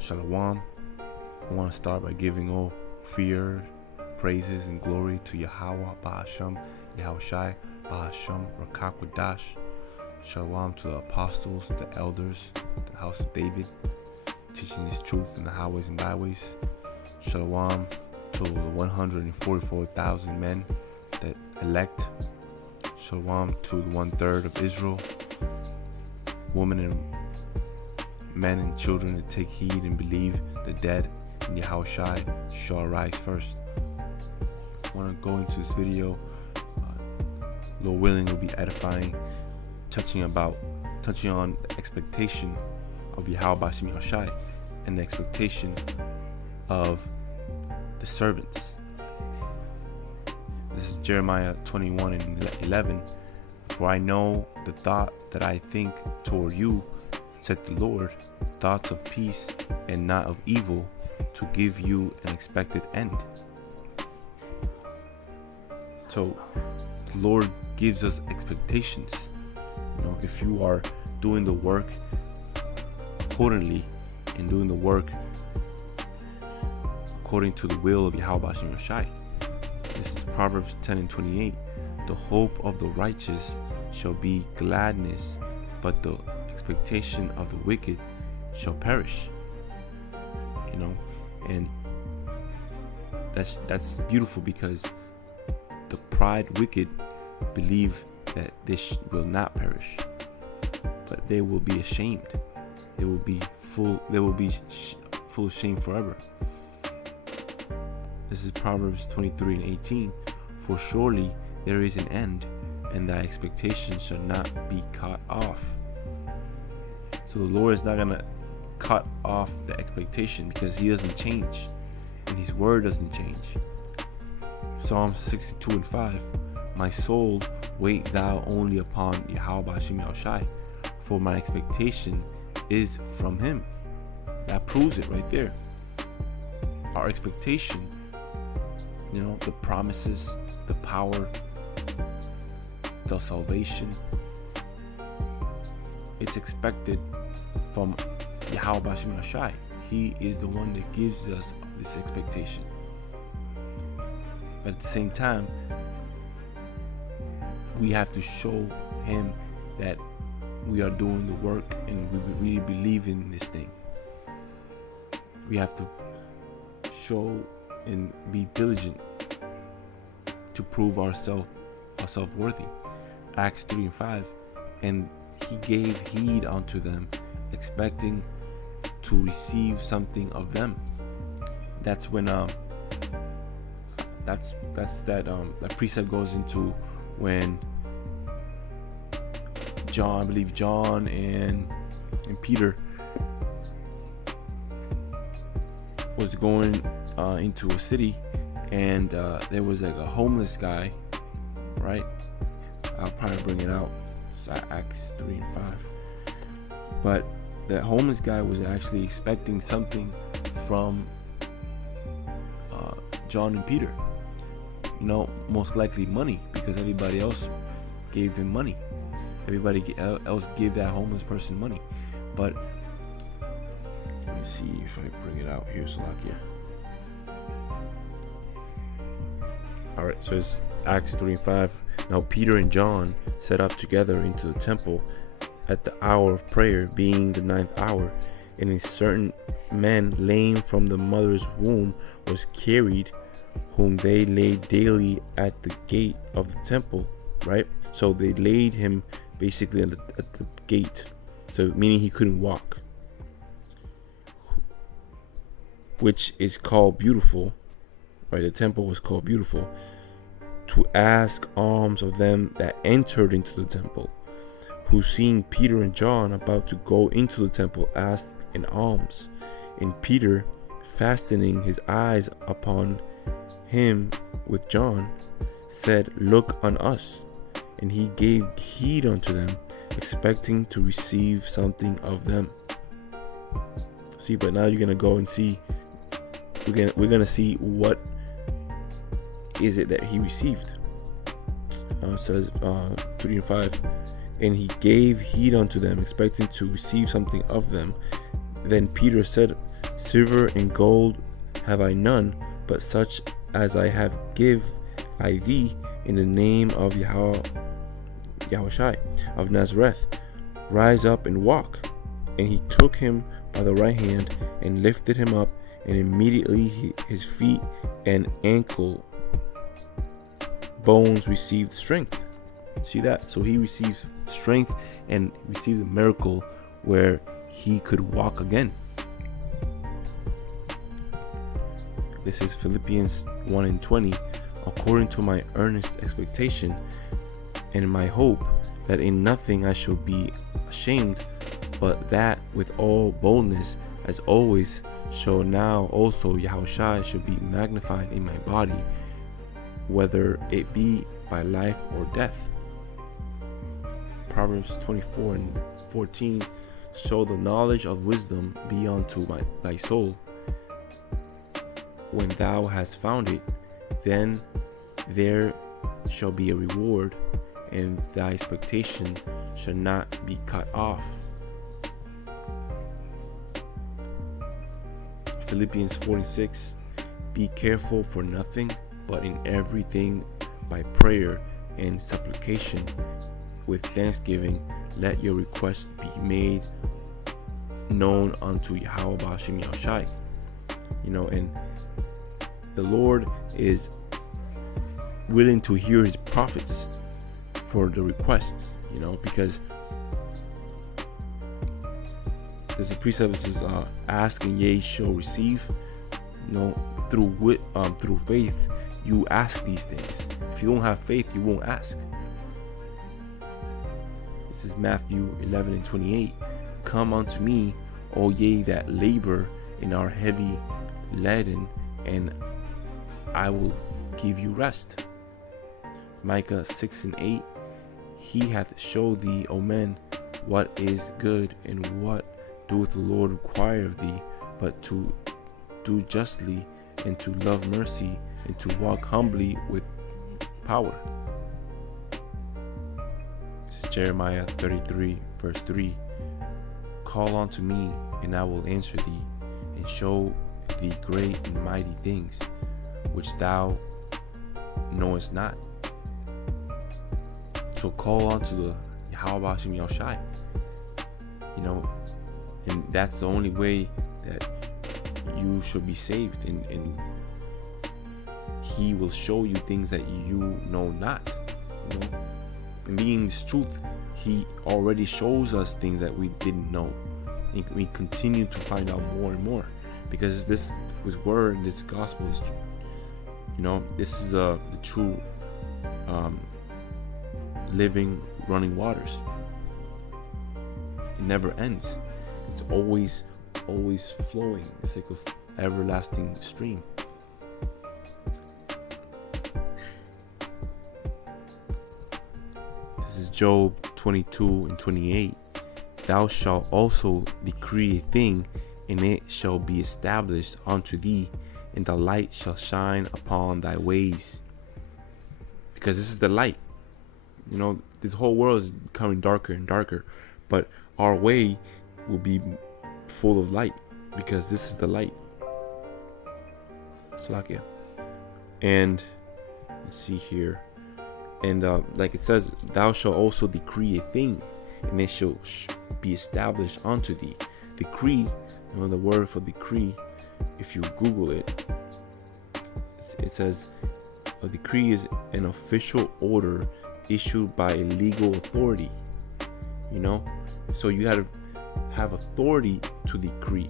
Shalom. I want to start by giving all fear, praises, and glory to Yahweh, Ba'asham, Yahushai, Ba'asham, Rakakwadash. Shalom to the apostles, the elders, the house of David, teaching his truth in the highways and byways. Shalom to the 144,000 men that elect. Shalom to the 1/3 of Israel, women and men and children that take heed and believe the dead in Yahushai shall rise first. I want to go into this video, Lord willing, will be edifying, touching on the expectation of Yahweh B'Shem Yahushai and the expectation of the servants. This is Jeremiah 21:11. For I know the thought that I think toward you, said the Lord, thoughts of peace and not of evil, to give you an expected end. So the Lord gives us expectations. If you are doing the work accordingly and doing the work according to the will of Yahweh B'Shem Yahushai. This is Proverbs 10:28. The hope of the righteous shall be gladness, but the expectation of the wicked shall perish. And that's beautiful, because the pride wicked believe that this will not perish, but they will be ashamed. They will be full of shame forever. This is Proverbs 23:18. For surely there is an end, and thy expectation shall not be cut off. So the Lord is not going to cut off the expectation, because he doesn't change and his word doesn't change. Psalm 62:5. My soul, wait thou only upon Yahweh B'Shem Yahushai, for my expectation is from him. That proves it right there. Our expectation, the promises, the power, the salvation, it's expected from Yahweh B'Shem Yahushai. He is the one that gives us this expectation. But at the same time, we have to show him that we are doing the work and we really believe in this thing. We have to show and be diligent to prove ourselves worthy. Acts 3:5. And he gave heed unto them, expecting to receive something of them. That's when that precept goes into when John and Peter was going into a city, and there was like a homeless guy, right? I'll probably bring it out. It's Acts 3:5. But that homeless guy was actually expecting something from John and Peter. Most likely money, because everybody else gave him money. Everybody else gave that homeless person money. But let me see if I bring it out here, Salakia. Alright, so it's Acts 3:5. Now Peter and John set up together into the temple at the hour of prayer, being the 9th hour, and a certain man lame from the mother's womb was carried, whom they laid daily at the gate of the temple, right? So they laid him basically at the gate, so meaning he couldn't walk, which is called Beautiful, right? The temple was called Beautiful, to ask alms of them that entered into the temple, who seeing Peter and John about to go into the temple asked an alms. And Peter, fastening his eyes upon him with John, said, Look on us. And he gave heed unto them, expecting to receive something of them. See, but now you're gonna go and see. We're gonna see what is it that he received. It says 3:5. And he gave heed unto them, expecting to receive something of them. Then Peter said Silver and gold have I none, but such as I have give I thee in the name of Yahushai of Nazareth. Rise up and walk. And he took him by the right hand and lifted him up, and immediately his feet and ankle bones received strength. See that? So he receives strength and received a miracle where he could walk again. This is Philippians 1:20. According to my earnest expectation and my hope that in nothing I shall be ashamed, but that with all boldness, as always, shall now also Yahushua shall be magnified in my body, whether it be by life or death. Proverbs 24:14. So the knowledge of wisdom be unto thy soul. When thou hast found it, then there shall be a reward, and thy expectation shall not be cut off. Philippians 4:6. Be careful for nothing, but in everything by prayer and supplication with thanksgiving let your requests be made known unto Yahweh Ba'ashem Yahushai. And the Lord is willing to hear his prophets for the requests, because there's a precept that says, ask and ye shall receive. Through faith you ask these things. If you don't have faith, you won't ask. This is Matthew 11:28. Come unto me, all ye that labor and are heavy laden, and I will give you rest. Micah 6:8. He hath showed thee, O man, what is good, and what doeth the Lord require of thee, but to do justly, and to love mercy, and to walk humbly with power. This is Jeremiah 33:3. Call unto me, and I will answer thee, and show thee great and mighty things, which thou knowest not. So call unto the Yahweh Ba'ashem Yahushai. And that's the only way that you should be saved, and he will show you things that you know not. And being this truth, he already shows us things that we didn't know, and we continue to find out more and more, because this word, this gospel is true. This is the true living running waters. It never ends. It's always flowing. It's like an everlasting stream. This is Job 22:28. Thou shalt also decree a thing, and it shall be established unto thee, and the light shall shine upon thy ways. Because this is the light. This whole world is becoming darker and darker, but our way will be full of light, because this is the light. Salakia. And let's see here. And like it says, thou shalt also decree a thing, and it shall be established unto thee. Decree, the word for decree, if you Google it, it says a decree is an official order issued by a legal authority. So you got to have authority to decree,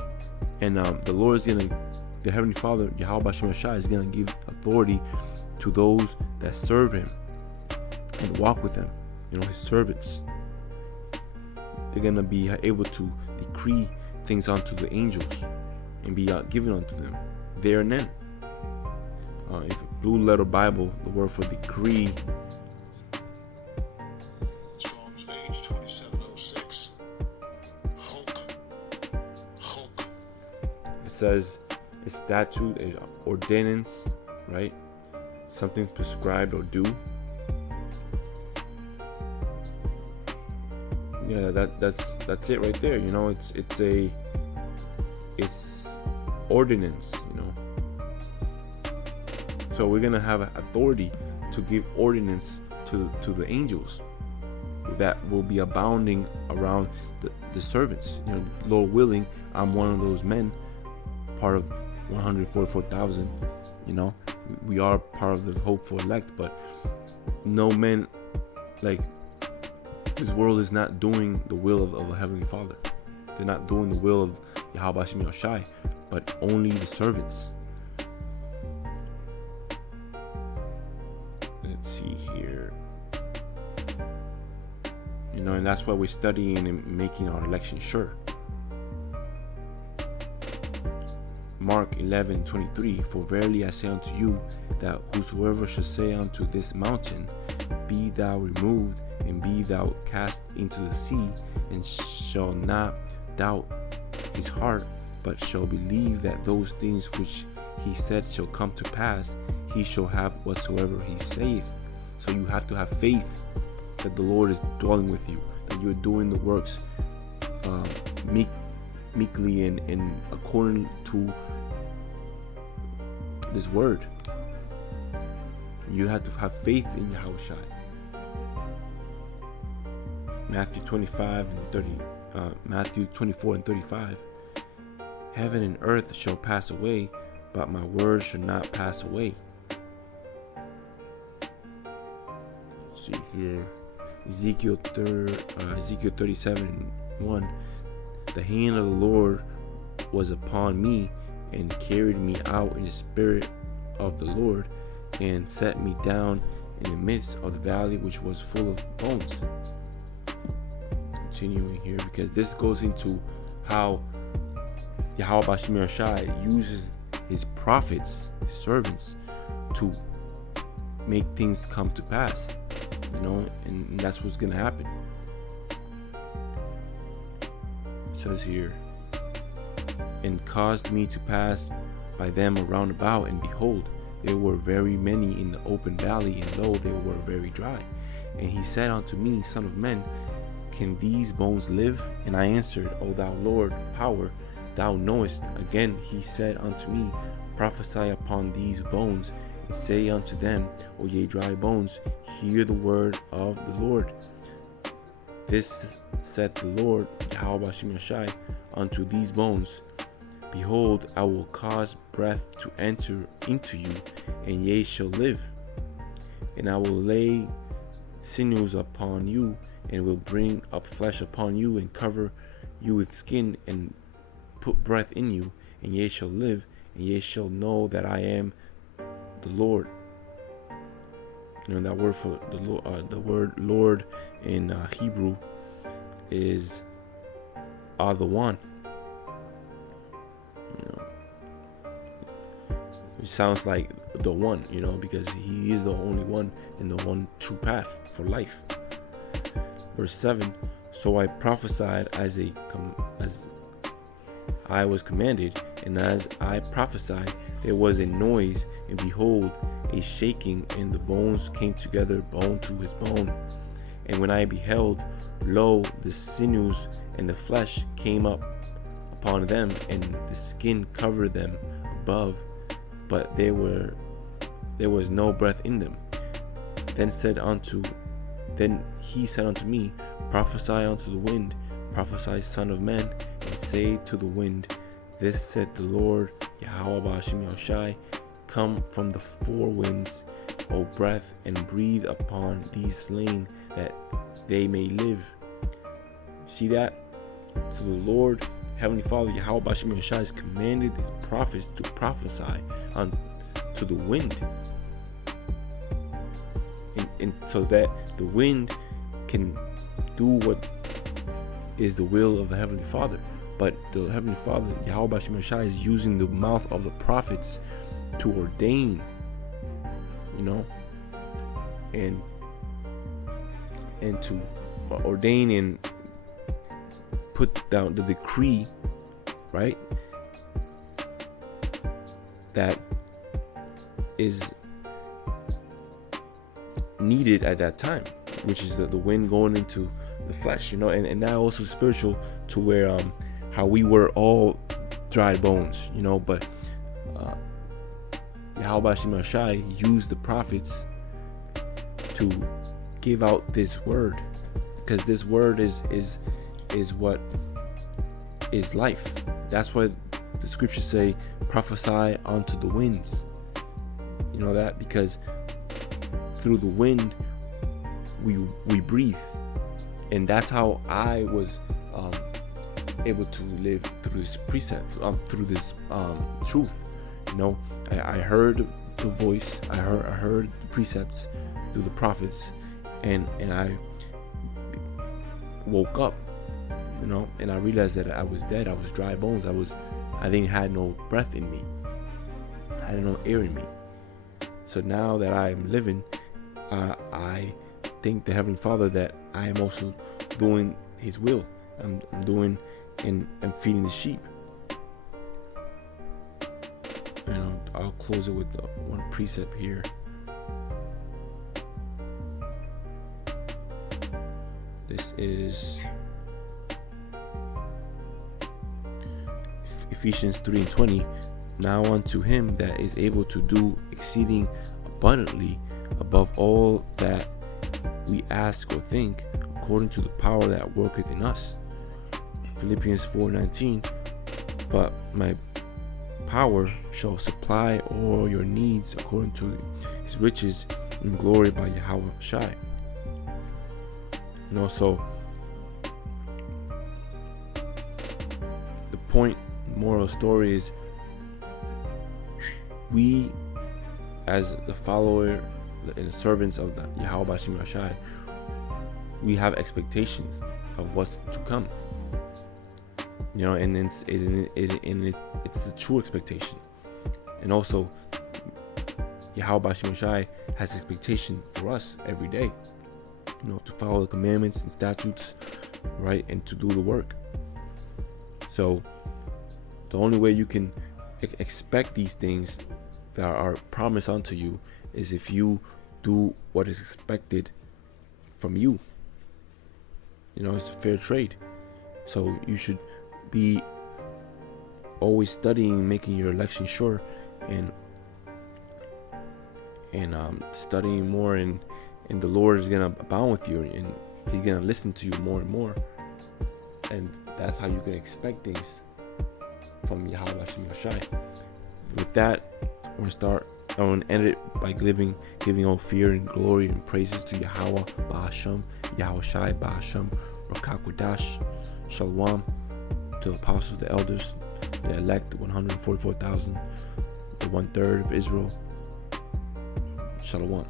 and the Lord is the Heavenly Father, Yahweh Ba'ashem Yahushai, is gonna give authority to those that serve Him and walk with Him. His servants. They're gonna be able to decree things unto the angels and be given unto them there and then. If Blue Letter Bible, the word for decree, Strong's Age 2706. Hulk. It says a statute, an ordinance, right? Something prescribed or due. Yeah, that's it right there. It's ordinance, So we're gonna have authority to give ordinance to the angels that will be abounding around the servants. Lord willing, I'm one of those men, part of 144,000. We are part of the hopeful elect, but no men, like, this world is not doing the will of the Heavenly Father. They're not doing the will of Yahweh Hashem Yahushai, but only the servants. Let's see here. And that's why we're studying and making our election sure. Mark 11:23, for verily I say unto you, that whosoever shall say unto this mountain, be thou removed, and be thou cast into the sea, and shall not doubt his heart, but shall believe that those things which he said shall come to pass, he shall have whatsoever he saith. So you have to have faith that the Lord is dwelling with you, that you're doing the works meekly and according to this word. You have to have faith in Yahushua. Matthew 24:35. Heaven and earth shall pass away, but my words shall not pass away. Let's see here. Ezekiel 37:1. The hand of the Lord was upon me, and carried me out in the spirit of the Lord, and set me down in the midst of the valley which was full of bones. Continuing here, because this goes into how Yahweh Hashem Yahushai uses his prophets, his servants, to make things come to pass, and that's what's going to happen. It says here, and caused me to pass by them around about, and behold, there were very many in the open valley, and lo, they were very dry. And he said unto me, Son of man, can these bones live? And I answered, O thou Lord, power, thou knowest. Again he said unto me, prophesy upon these bones, and say unto them, O ye dry bones, hear the word of the Lord. This saith the Lord, Yahweh Hashem Yahushai, unto these bones, behold, I will cause breath to enter into you, and ye shall live. And I will lay sinews upon you, and will bring up flesh upon you, and cover you with skin, and put breath in you, and ye shall live, and ye shall know that I am the Lord. That word for the word Lord in Hebrew is Adonai. It sounds like the one, because he is the only one and the one true path for life. Verse 7, so I prophesied as I was commanded, and as I prophesied, there was a noise, and behold, a shaking, and the bones came together, bone to his bone. And when I beheld, lo, the sinews and the flesh came up upon them, and the skin covered them above, but there was no breath in them. Then he said unto me, prophesy unto the wind, prophesy, son of man, and say to the wind, this said the Lord, Yahweh Hashem Yahushai, come from the four winds, O breath, and breathe upon these slain, that they may live. See that? So the Lord, Heavenly Father, Yahweh Hashem Yahushai, has commanded his prophets to prophesy to the wind, and so that the wind can do what is the will of the Heavenly Father. But the Heavenly Father, Yahweh Hashem Yahushai, is using the mouth of the prophets to ordain, and to ordain and put down the decree, right, that is needed at that time, which is the wind going into the flesh, and that also spiritual, to where how we were all dry bones, but Yahweh Hashem Shai used the prophets to give out this word, because this word is what is life. That's why the scriptures say, prophesy unto the winds. You know that, because through the wind we breathe, and that's how I was able to live through this precept, through this truth. I heard the voice, I heard the precepts through the prophets, and I woke up, and I realized that I was dead. I was dry bones. I didn't had no breath in me. I had no air in me. So now that I am living, I thank the Heavenly Father that I am also doing His will. I'm doing and feeding the sheep. I'll close it with one precept here. This is Ephesians 3:20. Now unto Him that is able to do exceeding abundantly above all that we ask or think, according to the power that worketh in us. Philippians 4:19. But my power shall supply all your needs according to His riches in glory by Yahweh Shai. So the point, moral story is, we as the follower and the servants of the Yahweh Hashem Shai, we have expectations of what's to come. And it's the true expectation. And also, Yahweh Hashem Shai has expectation for us every day, to follow the commandments and statutes, right, and to do the work. So the only way you can expect these things that are promised unto you is if you do what is expected from you. It's a fair trade. So you should be always studying, making your election sure, and studying more, and the Lord is gonna abound with you, and He's gonna listen to you more and more, and that's how you can expect things from Yahweh Hashem Shai. With that, I'm gonna end it by giving all fear and glory and praises to Yahweh Ba'asham, Yahweh Shai Ba'asham, Rakakwadash, Shalom, to the apostles, the elders, the elect, 144,000, the 1/3 of Israel. Shalom.